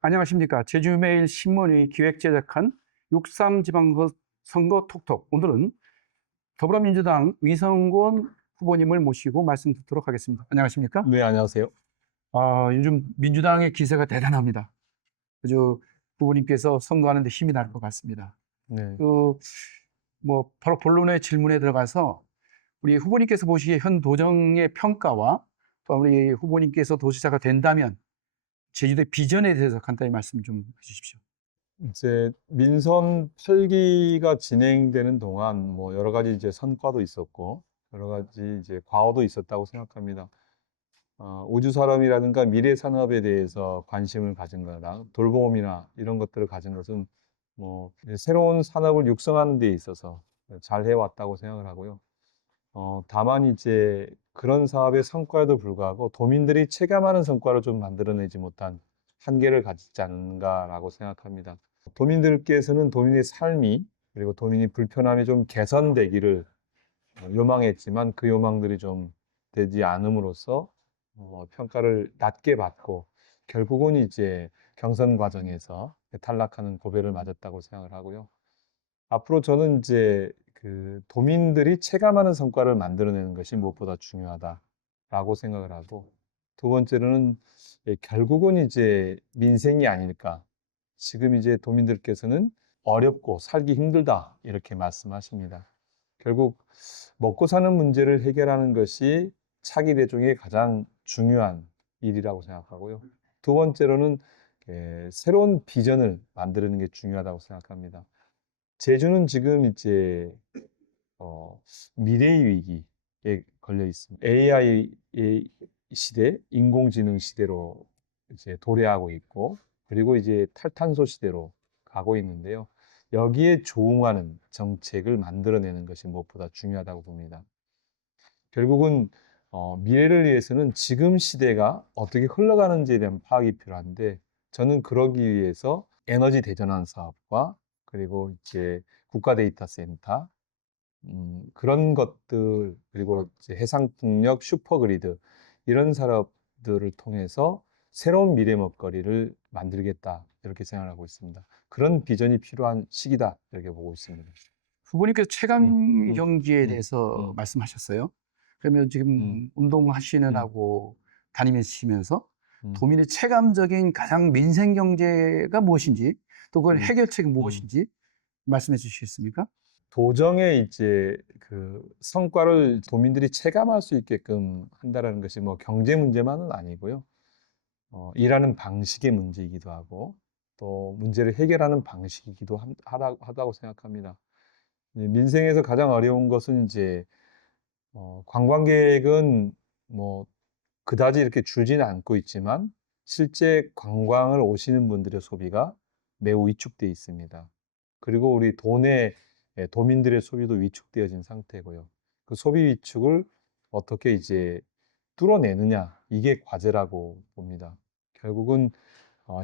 안녕하십니까. 제주매일신문이 기획 제작한 6.3 지방선거 톡톡. 오늘은 더불어민주당 위성곤 후보님을 모시고 말씀 듣도록 하겠습니다. 안녕하십니까? 네, 안녕하세요. 요즘 민주당의 기세가 대단합니다. 아주 후보님께서 선거하는 데 힘이 날 것 같습니다. 네. 바로 본론의 질문에 들어가서 우리 후보님께서 보시기에 현 도정의 평가와 또 우리 후보님께서 도지사가 된다면 제주도의 비전에 대해서 간단히 말씀 좀 해주십시오. 이제 민선 8기가 진행되는 동안 여러 가지 이제 성과도 있었고 여러 가지 이제 과오도 있었다고 생각합니다. 우주 산업이라든가 미래 산업에 대해서 관심을 가진 거나 돌봄이나 이런 것들을 가진 것은 이제 새로운 산업을 육성하는 데 있어서 잘 해왔다고 생각을 하고요. 다만 이제 그런 사업의 성과에도 불구하고 도민들이 체감하는 성과를 좀 만들어내지 못한 한계를 가지지 않은가라고 생각합니다. 도민들께서는 도민의 삶이 그리고 도민의 불편함이 좀 개선되기를 요망했지만 그 요망들이 좀 되지 않음으로써 평가를 낮게 받고 결국은 이제 경선 과정에서 탈락하는 고배를 맞았다고 생각을 하고요. 앞으로 저는 이제 그 도민들이 체감하는 성과를 만들어내는 것이 무엇보다 중요하다라고 생각을 하고, 두 번째로는 결국은 이제 민생이 아닐까. 지금 이제 도민들께서는 어렵고 살기 힘들다 이렇게 말씀하십니다. 결국 먹고 사는 문제를 해결하는 것이 차기 대중의 가장 중요한 일이라고 생각하고요. 두 번째로는 새로운 비전을 만드는 게 중요하다고 생각합니다. 제주는 지금 이제 미래의 위기에 걸려 있습니다. AI의 시대, 인공지능 시대로 이제 도래하고 있고, 그리고 이제 탈탄소 시대로 가고 있는데요. 여기에 조응하는 정책을 만들어내는 것이 무엇보다 중요하다고 봅니다. 결국은 미래를 위해서는 지금 시대가 어떻게 흘러가는지에 대한 파악이 필요한데, 저는 그러기 위해서 에너지 대전환 사업과 그리고 이제 국가 데이터 센터, 그런 것들, 그리고 이제 해상풍력, 슈퍼그리드, 이런 산업들을 통해서 새로운 미래 먹거리를 만들겠다, 이렇게 생각하고 있습니다. 그런 비전이 필요한 시기다, 이렇게 보고 있습니다. 후보님께서 음, 최강 음, 경기에 음, 대해서 음, 말씀하셨어요. 그러면 음, 지금 음, 운동하시느라고 다니시면서 음, 도민의 체감적인 가장 민생 경제가 무엇인지 또 그건 음, 해결책이 음. 무엇인지 말씀해 주시겠습니까? 도정의 이제 그 성과를 도민들이 체감할 수 있게끔 한다라는 것이 경제 문제만은 아니고요. 일하는 방식의 문제이기도 하고 또 문제를 해결하는 방식이기도 하다고 생각합니다. 민생에서 가장 어려운 것은 이제 관광객은 뭐 그다지 이렇게 줄지는 않고 있지만 실제 관광을 오시는 분들의 소비가 매우 위축되어 있습니다. 그리고 우리 도민들의 소비도 위축되어진 상태고요. 그 소비 위축을 어떻게 이제 뚫어내느냐, 이게 과제라고 봅니다. 결국은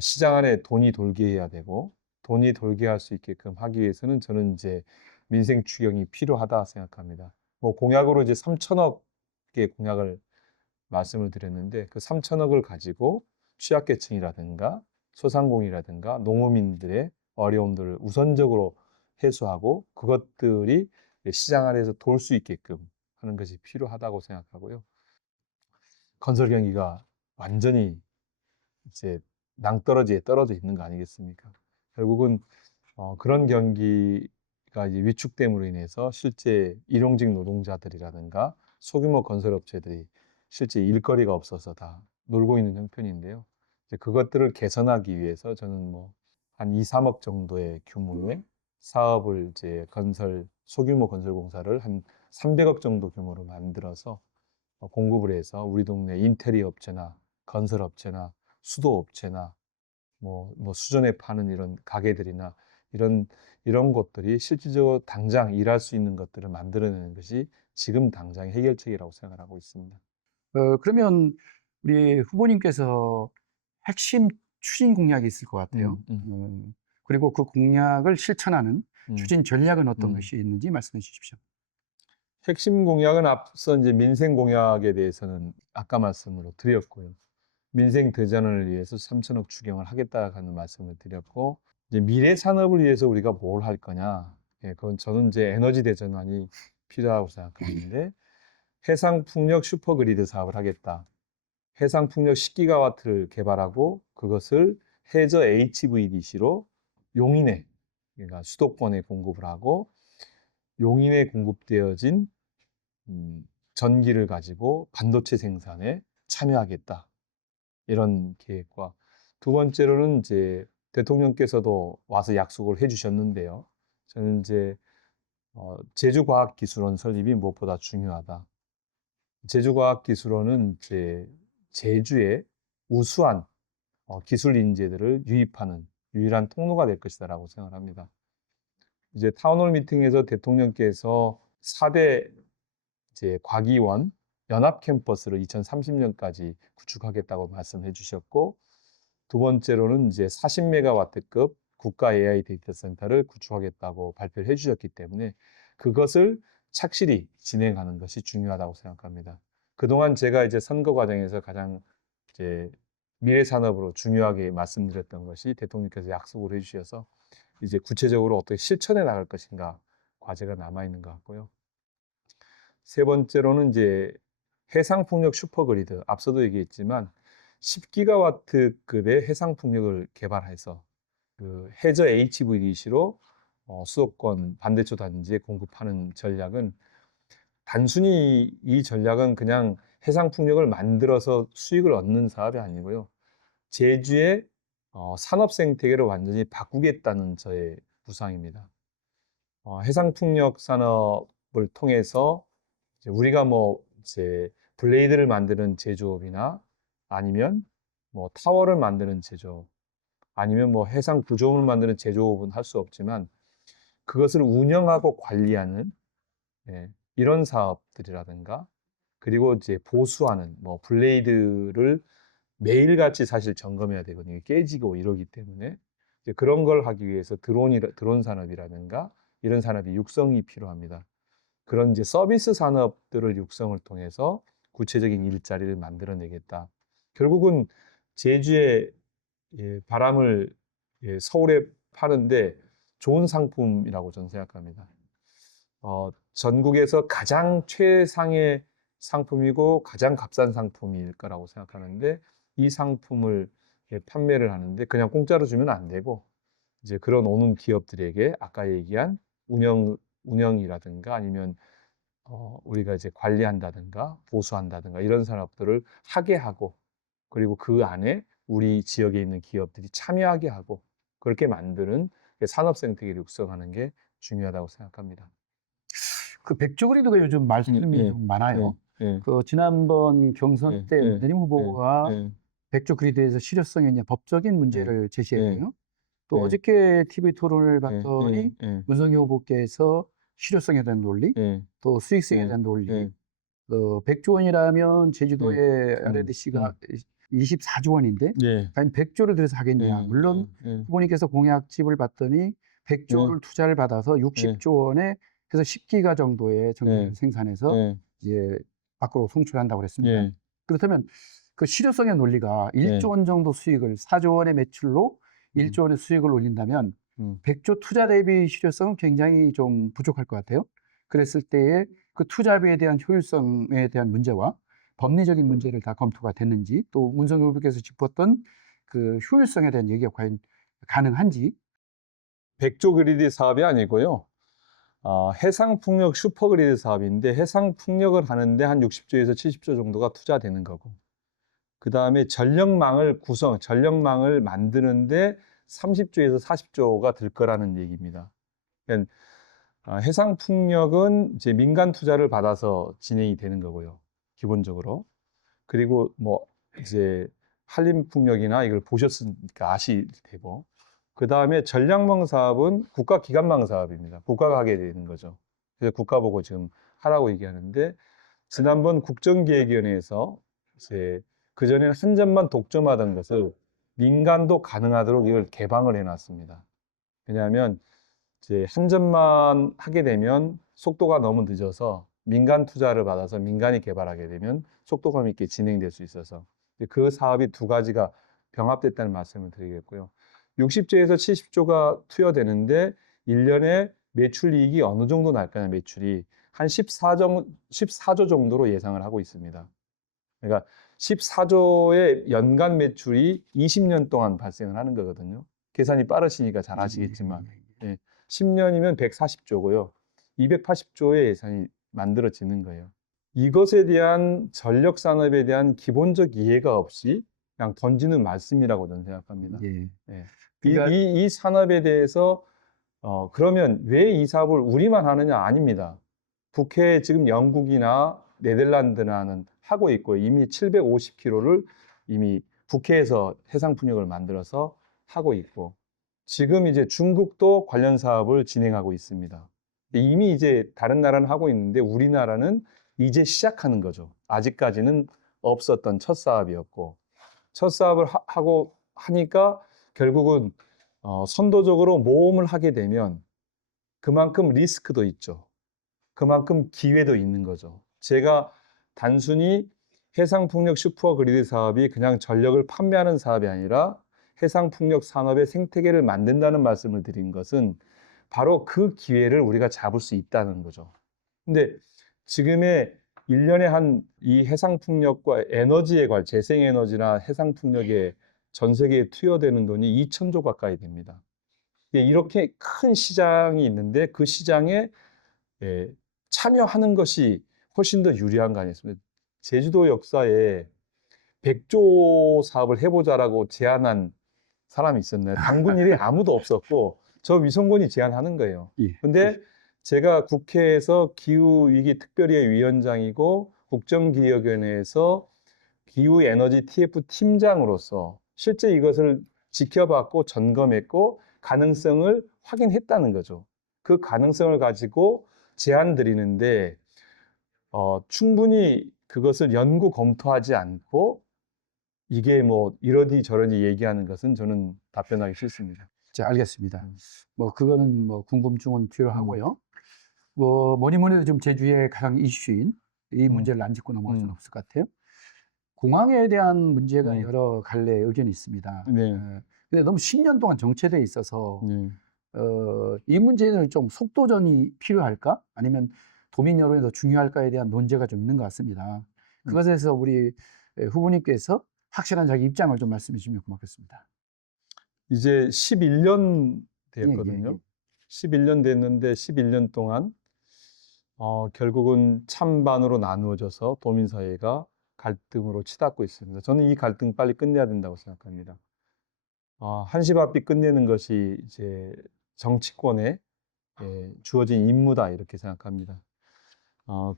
시장 안에 돈이 돌게 해야 되고, 돈이 돌게 할 수 있게끔 하기 위해서는 저는 이제 민생 추경이 필요하다 생각합니다. 공약으로 이제 3천억의 공약을 말씀을 드렸는데, 그 3천억을 가지고 취약계층이라든가 소상공인이라든가 농어민들의 어려움들을 우선적으로 해소하고, 그것들이 시장 안에서 돌 수 있게끔 하는 것이 필요하다고 생각하고요. 건설 경기가 완전히 이제 낭떠러지에 떨어져 있는 거 아니겠습니까? 결국은 그런 경기가 이제 위축됨으로 인해서 실제 일용직 노동자들이라든가 소규모 건설업체들이 실제 일거리가 없어서 다 놀고 있는 형편인데요. 이제 그것들을 개선하기 위해서 저는 한 2, 3억 정도의 규모의 사업을 이제 소규모 건설 공사를 한 300억 정도 규모로 만들어서 공급을 해서 우리 동네 인테리어 업체나 건설업체나 수도업체나 수전에 파는 이런 가게들이나 이런 곳들이 실질적으로 당장 일할 수 있는 것들을 만들어내는 것이 지금 당장의 해결책이라고 생각을 하고 있습니다. 그러면 우리 후보님께서 핵심 추진 공약이 있을 것 같아요. 음, 음, 그리고 그 공약을 실천하는 음, 추진 전략은 어떤 음. 것이 있는지 말씀해 주십시오. 핵심 공약은 앞서 이제 민생 공약에 대해서는 아까 말씀으로 드렸고요. 민생 대전을 위해서 3천억 추경을 하겠다는 말씀을 드렸고, 이제 미래 산업을 위해서 우리가 뭘 할 거냐? 예, 그건 저는 이제 에너지 대전환이 필요하다고 생각하는데, 해상 풍력 슈퍼그리드 사업을 하겠다. 해상 풍력 10기가와트를 개발하고 그것을 해저 HVDC로 용인에, 그러니까 수도권에 공급을 하고, 용인에 공급되어진 전기를 가지고 반도체 생산에 참여하겠다. 이런 계획과, 두 번째로는 이제 대통령께서도 와서 약속을 해주셨는데요. 저는 이제 제주과학기술원 설립이 무엇보다 중요하다. 제주과학기술원은 이제 제주에 우수한 기술 인재들을 유입하는 유일한 통로가 될 것이다라고 생각합니다. 이제 타운홀 미팅에서 대통령께서 4대 이제 과기원 연합 캠퍼스를 2030년까지 구축하겠다고 말씀해 주셨고, 두 번째로는 이제 40메가와트급 국가 AI 데이터 센터를 구축하겠다고 발표를 해 주셨기 때문에 그것을 착실히 진행하는 것이 중요하다고 생각합니다. 그동안 제가 이제 선거 과정에서 가장 이제 미래 산업으로 중요하게 말씀드렸던 것이 대통령께서 약속을 해 주셔서 이제 구체적으로 어떻게 실천해 나갈 것인가 과제가 남아 있는 것 같고요. 세 번째로는 이제 해상 풍력 슈퍼그리드, 앞서도 얘기했지만 10기가와트급의 해상 풍력을 개발해서 그 해저 HVDC로 수도권 반대쪽 단지에 공급하는 전략은, 단순히 이 전략은 그냥 해상 풍력을 만들어서 수익을 얻는 사업이 아니고요. 제주의 산업 생태계를 완전히 바꾸겠다는 저의 구상입니다. 해상 풍력 산업을 통해서 이제 우리가 뭐 이제 블레이드를 만드는 제조업이나 아니면 뭐 타워를 만드는 제조업, 아니면 뭐 해상 구조물을 만드는 제조업은 할 수 없지만 그것을 운영하고 관리하는, 예, 이런 사업들이라든가, 그리고 이제 보수하는 뭐 블레이드를 매일같이 사실 점검해야 되거든요. 깨지고 이러기 때문에 이제 그런 걸 하기 위해서 드론 산업이라든가 이런 산업이 육성이 필요합니다. 그런 이제 서비스 산업들을 육성을 통해서 구체적인 일자리를 만들어내겠다. 결국은 제주의 바람을 서울에 파는데 좋은 상품이라고 저는 생각합니다. 전국에서 가장 최상의 상품이고 가장 값싼 상품일 거라고 생각하는데, 이 상품을 판매를 하는데 그냥 공짜로 주면 안 되고, 이제 그런 오는 기업들에게 아까 얘기한 운영이라든가 아니면 우리가 이제 관리한다든가 보수한다든가 이런 산업들을 하게 하고, 그리고 그 안에 우리 지역에 있는 기업들이 참여하게 하고 그렇게 만드는 산업 생태계를 육성하는 게 중요하다고 생각합니다. 그 백조그리드가 요즘 말씀이 예, 좀 많아요. 예, 그 지난번 예, 경선 때 예, 문재인 후보가 예, 백조그리드에서 실효성에 있냐 법적인 예, 문제를 예, 제시했고요. 또 예, 어저께 TV 토론을 예, 봤더니 문성희 후보께서 실효성에 대한 논리, 예, 또 수익성에 예, 대한 논리, 예, 100조 원이라면 예, 제주도의 음, RDC가 24조 원인데 예, 과연 100조를 들여서 예, 하겠냐. 물론 예, 후보님께서 공약집을 봤더니 예, 100조를 투자를 받아서 예, 60조 원에 해서 10기가 정도의 예, 전기를 생산해서 예, 이제 밖으로 송출한다고 그랬습니다. 예, 그렇다면 그 실효성의 논리가 1조 예, 원 정도 수익을 4조 원의 매출로 1조 원의 수익을 올린다면 100조 투자 대비 실효성은 굉장히 좀 부족할 것 같아요. 그랬을 때에 그 투자비에 대한 효율성에 대한 문제와 법리적인 문제를 다 검토가 됐는지, 또 문성희 후보께서 짚었던 그 효율성에 대한 얘기가 과연 가능한지. 100조 그리드 사업이 아니고요. 해상 풍력 슈퍼그리드 사업인데, 해상 풍력을 하는데 한 60조에서 70조 정도가 투자되는 거고, 그 다음에 전력망을 만드는데 30조에서 40조가 들 거라는 얘기입니다. 그러니까 해상 풍력은 이제 민간 투자를 받아서 진행이 되는 거고요, 기본적으로. 그리고 뭐 이제 한림 풍력이나 이걸 보셨으니까 아실 테고, 그 다음에 전략망 사업은 국가 기관망 사업입니다. 국가가 하게 되는 거죠. 그래서 국가 보고 지금 하라고 얘기하는데, 지난번 국정기획위원회에서 이제 그전에는 한 점만 독점하던 것을 민간도 가능하도록 이걸 개방을 해놨습니다. 왜냐하면 이제 한 점만 하게 되면 속도가 너무 늦어서 민간 투자를 받아서 민간이 개발하게 되면 속도감 있게 진행될 수 있어서 그 사업이 두 가지가 병합됐다는 말씀을 드리겠고요. 60조에서 70조가 투여되는데 1년에 매출 이익이 어느 정도 날까요? 매출이 한 14조 정도로 예상을 하고 있습니다. 그러니까 14조의 연간 매출이 20년 동안 발생을 하는 거거든요. 계산이 빠르시니까 잘 아시겠지만 10년이면 140조고요. 280조의 예산이 만들어지는 거예요. 이것에 대한 전력 산업에 대한 기본적 이해가 없이 그냥 던지는 말씀이라고 저는 생각합니다. 예. 예. 그러니까 이 산업에 대해서 그러면 왜 이 사업을 우리만 하느냐? 아닙니다. 북해 지금 영국이나 네덜란드나는 하고 있고 이미 750km를 이미 북해에서 해상 풍력을 만들어서 하고 있고 지금 이제 중국도 관련 사업을 진행하고 있습니다. 이미 이제 다른 나라는 하고 있는데 우리나라는 이제 시작하는 거죠. 아직까지는 없었던 첫 사업이었고 첫 사업을 하고 하니까 결국은 선도적으로 모험을 하게 되면 그만큼 리스크도 있죠. 그만큼 기회도 있는 거죠. 제가 단순히 해상풍력 슈퍼그리드 사업이 그냥 전력을 판매하는 사업이 아니라 해상풍력 산업의 생태계를 만든다는 말씀을 드린 것은 바로 그 기회를 우리가 잡을 수 있다는 거죠. 근데 지금의 1년에 한 이 해상풍력과 에너지에 재생에너지나 해상풍력에 전 세계에 투여되는 돈이 2천조 가까이 됩니다. 이렇게 큰 시장이 있는데 그 시장에 참여하는 것이 훨씬 더 유리한 거 아니겠습니까? 제주도 역사에 100조 사업을 해보자라고 제안한 사람이 있었나요? 당군 일이 아무도 없었고 저 위성군이 제안하는 거예요. 예. 근데 제가 국회에서 기후위기 특별위의 위원장이고 국정기획위원회에서 기후에너지 TF 팀장으로서 실제 이것을 지켜봤고 점검했고 가능성을 확인했다는 거죠. 그 가능성을 가지고 제안 드리는데 충분히 그것을 연구 검토하지 않고 이게 뭐 이러디 저러디 얘기하는 것은 저는 답변하기 싫습니다. 자, 알겠습니다. 음. 뭐 그거는 뭐 궁금증은 필요하고요. 뭐 뭐니 뭐니 해도 좀 제주의 가장 이슈인 이 문제를 안 짚고 넘어갈 수는 없을 것 같아요. 공항에 대한 문제가 여러 갈래 의견이 있습니다. 네. 근데 너무 10년 동안 정체돼 있어서 네. 이 문제는 좀 속도전이 필요할까? 아니면 도민 여론이 더 중요할까에 대한 논제가 좀 있는 것 같습니다. 그것에 대해서 우리 후보님께서 확실한 자기 입장을 좀 말씀해 주시면 고맙겠습니다. 이제 11년 예, 예, 됐거든요. 예. 11년 됐는데 11년 동안 결국은 찬반으로 나누어져서 도민사회가 갈등으로 치닫고 있습니다. 저는 이 갈등 빨리 끝내야 된다고 생각합니다. 한시바삐 끝내는 것이 이제 정치권에 주어진 임무다 이렇게 생각합니다.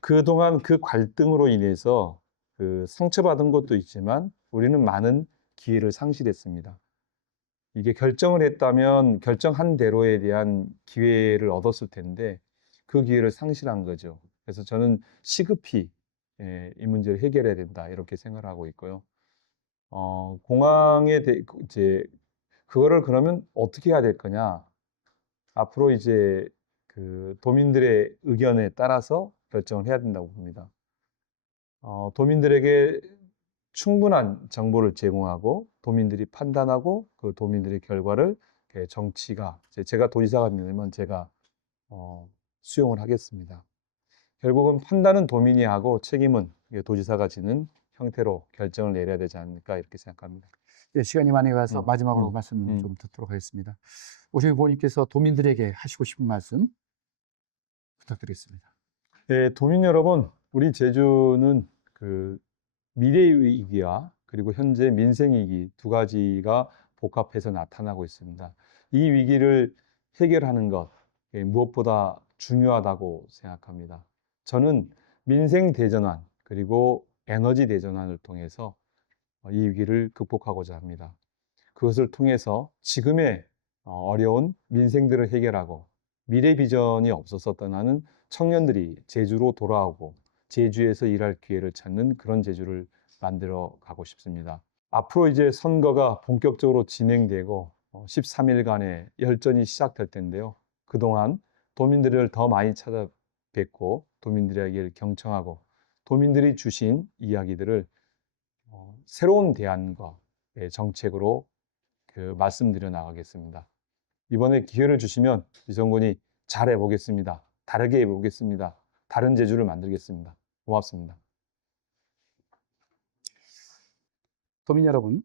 그동안 그 갈등으로 인해서 그 상처받은 것도 있지만 우리는 많은 기회를 상실했습니다. 이게 결정을 했다면 결정한 대로에 대한 기회를 얻었을 텐데 그 기회를 상실한 거죠. 그래서 저는 시급히 이 문제를 해결해야 된다 이렇게 생각을 하고 있고요. 공항에 이제 그거를 그러면 어떻게 해야 될 거냐? 앞으로 이제 그 도민들의 의견에 따라서 결정을 해야 된다고 봅니다. 도민들에게 충분한 정보를 제공하고 도민들이 판단하고 그 도민들의 결과를 정치가 제가 도지사가 되면 제가 수용을 하겠습니다. 결국은 판단은 도민이 하고 책임은 도지사가 지는 형태로 결정을 내려야 되지 않을까 이렇게 생각합니다. 네, 시간이 많이 가서 마지막으로 말씀 음. 좀 듣도록 하겠습니다. 오신 후보님께서 도민들에게 하시고 싶은 말씀 부탁드리겠습니다. 네, 도민 여러분, 우리 제주는 그 미래의 위기와 그리고 현재 민생 위기 두 가지가 복합해서 나타나고 있습니다. 이 위기를 해결하는 것 무엇보다 중요하다고 생각합니다. 저는 민생 대전환 그리고 에너지 대전환을 통해서 이 위기를 극복하고자 합니다. 그것을 통해서 지금의 어려운 민생들을 해결하고 미래 비전이 없어서 떠나는 청년들이 제주로 돌아오고 제주에서 일할 기회를 찾는 그런 제주를 만들어 가고 싶습니다. 앞으로 이제 선거가 본격적으로 진행되고 13일간의 열전이 시작될 텐데요. 그동안 도민들을 더 많이 찾아뵙고 도민들에게 경청하고 도민들이 주신 이야기들을 새로운 대안과 정책으로 말씀드려 나가겠습니다. 이번에 기회를 주시면 이성군이 잘 해보겠습니다. 다르게 해보겠습니다. 다른 제주를 만들겠습니다. 고맙습니다. 도민 여러분,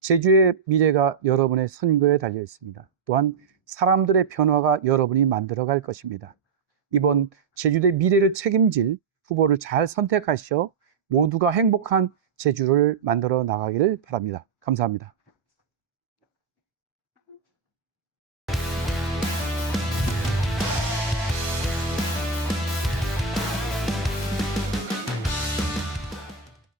제주의 미래가 여러분의 선거에 달려 있습니다. 또한 사람들의 변화가 여러분이 만들어갈 것입니다. 이번 제주도의 미래를 책임질 후보를 잘 선택하셔 모두가 행복한 제주를 만들어 나가기를 바랍니다. 감사합니다.